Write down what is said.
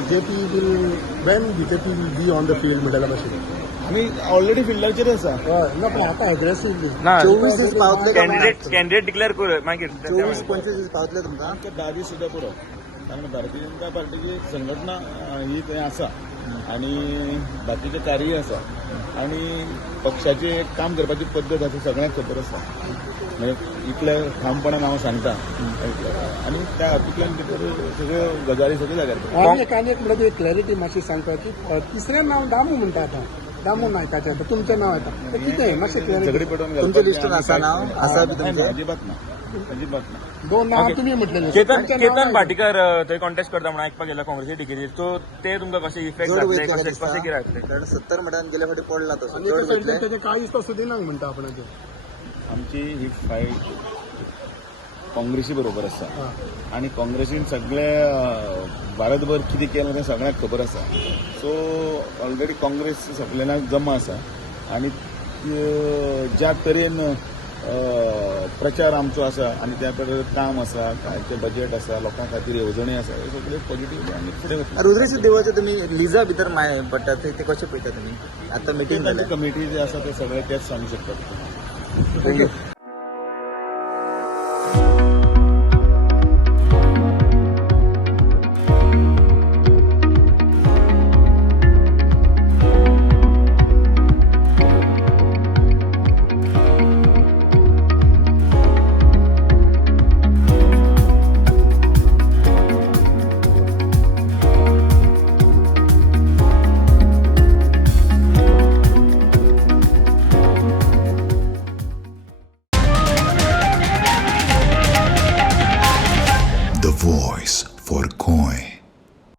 BJP will, when BJP will be on the field म्हणल्यार मातशें. आमी ऑलरेडी फिल्डाचेर आसा. ना पण आता अग्रेसिव्हली ना 24 दीस पावतले का कॅन्डिडेट डिक्लेअर करू मागीर 24-25 दीस पावतले तुमकां आमकां 10 दीस सुद्दां पुरो. कारण भारतीय जनता पार्टीची एक संघटना ही थंय आसा आनी बाकीचे कार्य आसा आनी पक्षाचे एक काम करपाची पद्दत आसा सगळ्यांक खबर आसा. म्हणजे इतल्या ठामपणान हांव सांगता आनी त्या हातूंतल्यान भितर सगळ्यो गजाली सगळ्यो जाग्यार पडटा. आनी एक म्हणल्यार क्लॅरिटी मातशी सांगपाची तिसरें नांव दामू म्हणटा आतां. दामू नायकाचें आतां तुमचें नांव येता तें कितें मातशें क्लॅरिटी. सगळी पटोवन तुमच्या लिस्टान आसा नांव आसा बी तुमचें अजिबात ना अजिबात ना. दोन नांव तुमी म्हटलेले केतन भाटीकर थंय कॉन्टेस्ट करता म्हणून आयकपाक गेला काँग्रेसी टिकेटीर. सो ते तुमकां कशें इफेक्ट चड जातले वयतले कशें दिसता कितें जातलें. कारण 70 म्हटल्यार गेल्या फावटी पडला तसो चड वयतले. तेजे काळीच तो सुदिनांक म्हणटा आपणाचें. आमची ही फायट काँग्रेसी बरोबर आसा आनी काँग्रेसीन सगळे भारतभर कितें केलें तें सगळ्यांक खबर आसा. सो ऑलरेडी काँग्रेस सगळ्यांक जमा आसा आनी ज्या तरेन प्रचार आमचो आसा आनी त्या तरेन काम आसा कांयचे बजेट आसा लोकां खातीर येवजणी आसा हे सगळे पॉझिटिव्ह आनी फुडें वतले. रुद्रेश देवाचे तुमी लिजा भितर पडटा ते कशें पळयता तुमी आतां मिटींग जाल्या कमिटी जे आसा ते सगळे तेच सांगू शकतात. थँक्यू.